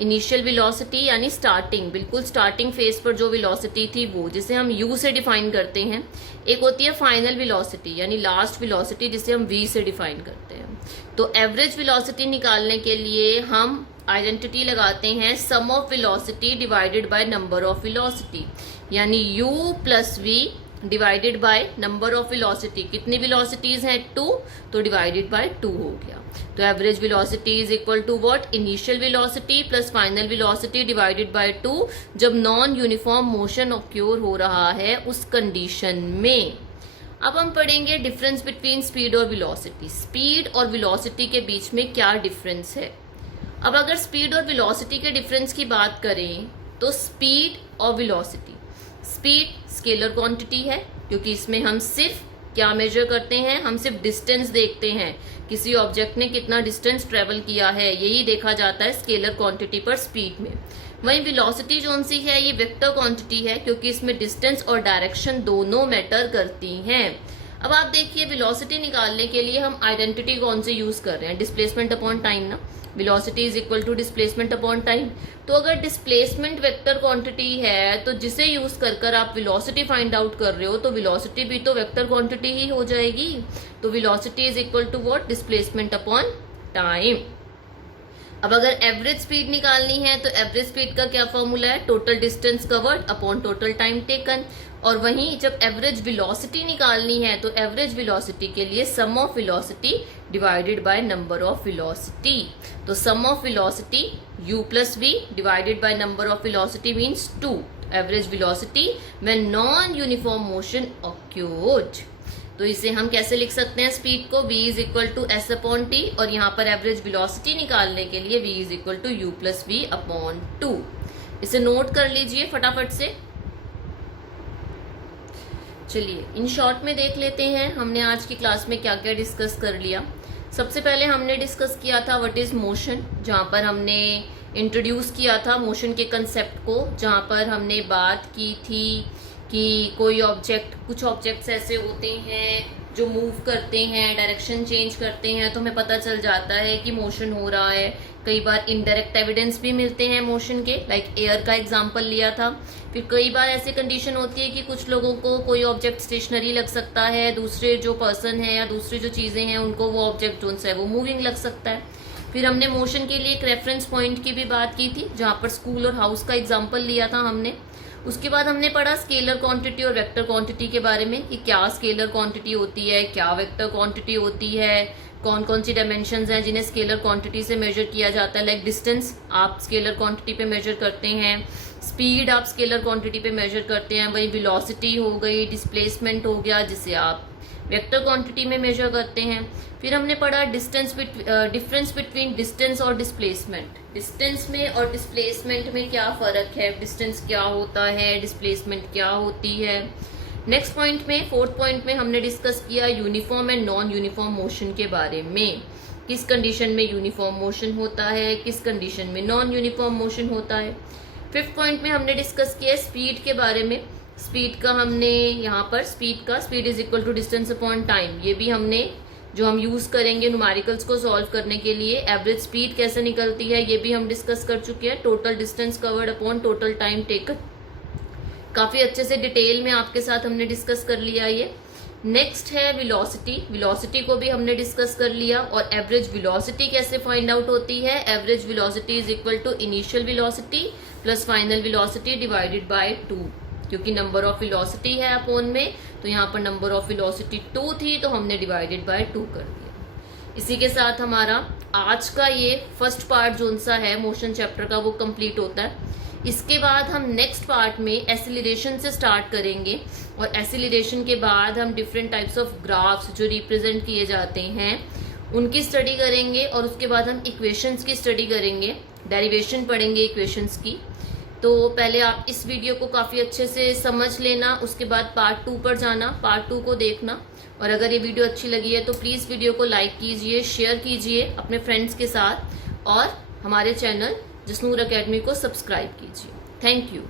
इनिशियल वेलोसिटी यानी स्टार्टिंग, बिल्कुल स्टार्टिंग फेज पर जो वेलोसिटी थी वो, जिसे हम u से डिफाइन करते हैं। एक होती है फाइनल वेलोसिटी यानी लास्ट वेलोसिटी, जिसे हम v से डिफाइन करते हैं। तो एवरेज वेलोसिटी निकालने के लिए हम आइडेंटिटी लगाते हैं sum of velocity divided by number of velocity, यानी u plus v divided by number of velocity, कितनी वेलोसिटीज हैं 2, तो डिवाइडेड बाय 2 हो गया। तो average velocity is equal to what, initial velocity plus final velocity divided by 2, जब non uniform motion occur हो रहा है उस कंडीशन में। अब हम पढ़ेंगे डिफरेंस बिटवीन स्पीड और वेलोसिटी। स्पीड और वेलोसिटी के बीच में क्या डिफरेंस है। अब अगर स्पीड और वेलोसिटी के डिफरेंस की बात करें तो स्पीड और वेलोसिटी, स्पीड स्केलर क्वांटिटी है क्योंकि इसमें हम सिर्फ क्या मेजर करते हैं, हम सिर्फ डिस्टेंस देखते हैं, किसी ऑब्जेक्ट ने कितना डिस्टेंस ट्रेवल किया है यही देखा जाता है स्केलर क्वांटिटी पर स्पीड में। वहीं वेलोसिटी जो सी है ये वेक्टर क्वांटिटी है क्योंकि इसमें डिस्टेंस और डायरेक्शन दोनों मैटर करती हैं। अब आप देखिए वेलोसिटी निकालने के लिए हम आइडेंटिटी कौन से यूज कर रहे हैं, डिस्प्लेसमेंट अपॉन टाइम ना, velocity is equal to displacement upon time. तो अगर डिस्प्लेसमेंट वेक्टर क्वांटिटी है तो जिसे यूज कर आप वेलोसिटी फाइंड आउट कर रहे हो तो वेलोसिटी भी तो वेक्टर क्वांटिटी ही हो जाएगी। तो velocity is equal to what, displacement upon time. अब अगर एवरेज स्पीड निकालनी है तो एवरेज स्पीड का क्या फॉर्मूला है, total distance covered upon total time taken. और वहीं जब एवरेज वेलोसिटी निकालनी है तो एवरेज वेलोसिटी के लिए sum of velocity divided by number of velocity. तो sum of velocity u plus v divided by number of velocity means 2, average velocity when non uniform motion occurred. तो इसे हम कैसे लिख सकते हैं, स्पीड को v is equal to S upon T, और यहाँ पर एवरेज वेलोसिटी निकालने के लिए v is equal to u plus v upon 2। इसे नोट कर लीजिए फटाफट से। चलिए इन शॉर्ट में देख लेते हैं हमने आज की क्लास में क्या क्या डिस्कस कर लिया। सबसे पहले हमने डिस्कस किया था व्हाट इज मोशन, जहां पर हमने इंट्रोड्यूस किया था मोशन के कंसेप्ट को, जहां पर हमने बात की थी कि कोई ऑब्जेक्ट, कुछ ऑब्जेक्ट्स ऐसे होते हैं जो मूव करते हैं, डायरेक्शन चेंज करते हैं तो हमें पता चल जाता है कि मोशन हो रहा है। कई बार इनडायरेक्ट एविडेंस भी मिलते हैं मोशन के, लाइक एयर का एग्जांपल लिया था। फिर कई बार ऐसी कंडीशन होती है कि कुछ लोगों को कोई ऑब्जेक्ट स्टेशनरी लग सकता है, दूसरे जो पर्सन है या दूसरी जो चीजें हैं उनको वो ऑब्जेक्ट जो है वो मूविंग लग सकता है। फिर हमने मोशन के लिए एक रेफरेंस पॉइंट की भी बात की थी जहां पर स्कूल और हाउस का एग्जाम्पल लिया था हमने। उसके बाद हमने पढ़ा स्केलर क्वांटिटी और वेक्टर क्वांटिटी के बारे में कि क्या स्केलर क्वांटिटी होती है, क्या वेक्टर क्वांटिटी होती है, कौन कौन सी डायमेंशंस हैं जिन्हें स्केलर क्वांटिटी से मेजर किया जाता है। लाइक डिस्टेंस आप स्केलर क्वांटिटी पे मेजर करते हैं, स्पीड आप स्केलर क्वांटिटी पे मेजर करते हैं, वही वेलोसिटी हो गई, डिस्प्लेसमेंट हो गया जिसे आप वेक्टर क्वांटिटी में मेजर करते हैं। फिर हमने पढ़ा डिफरेंस बिटवीन डिस्टेंस और डिस्प्लेसमेंट, डिस्टेंस में और डिस्प्लेसमेंट में क्या फर्क है, डिस्टेंस क्या होता है, डिस्प्लेसमेंट क्या होती है। नेक्स्ट पॉइंट में, फोर्थ पॉइंट में हमने डिस्कस किया uniform and non uniform motion के बारे में, किस कंडीशन में यूनिफॉर्म मोशन होता है, किस कंडीशन में नॉन यूनिफॉर्म मोशन होता है। फिफ्थ पॉइंट में हमने डिस्कस किया स्पीड के बारे में। स्पीड का हमने यहाँ पर speed is equal to distance upon time, ये भी हमने जो हम यूज करेंगे न्यूमेरिकल्स को सॉल्व करने के लिए। एवरेज स्पीड कैसे निकलती है ये भी हम डिस्कस कर चुके हैं। Total distance covered upon total time taken, काफी अच्छे से डिटेल में आपके साथ हमने डिस्कस कर लिया ये। नेक्स्ट है वेलोसिटी, वेलोसिटी को भी हमने डिस्कस कर लिया। और एवरेज वेलोसिटी कैसे फाइंड आउट होती है, average velocity is equal to initial velocity plus final velocity divided by 2, क्योंकि नंबर ऑफ वेलोसिटी है अपॉन में, तो यहाँ पर नंबर ऑफ वेलोसिटी 2 थी तो हमने डिवाइडेड बाय 2 कर दिया। इसी के साथ हमारा आज का ये फर्स्ट पार्ट जो सा है मोशन चैप्टर का वो कंप्लीट होता है। इसके बाद हम नेक्स्ट पार्ट में एसिलरेशन से स्टार्ट करेंगे, और एसिलरेशन के बाद हम डिफरेंट टाइप्स ऑफ ग्राफ्स जो रिप्रेजेंट किए जाते हैं उनकी स्टडी करेंगे, और उसके बाद हम इक्वेशंस की स्टडी करेंगे, डेरिवेशन पढ़ेंगे इक्वेशंस की। तो पहले आप इस वीडियो को काफ़ी अच्छे से समझ लेना, उसके बाद पार्ट 2 पर जाना, पार्ट 2 को देखना। और अगर ये वीडियो अच्छी लगी है तो प्लीज़ वीडियो को लाइक कीजिए, शेयर कीजिए अपने फ्रेंड्स के साथ, और हमारे चैनल जसनूर एकेडमी को सब्सक्राइब कीजिए। Thank you.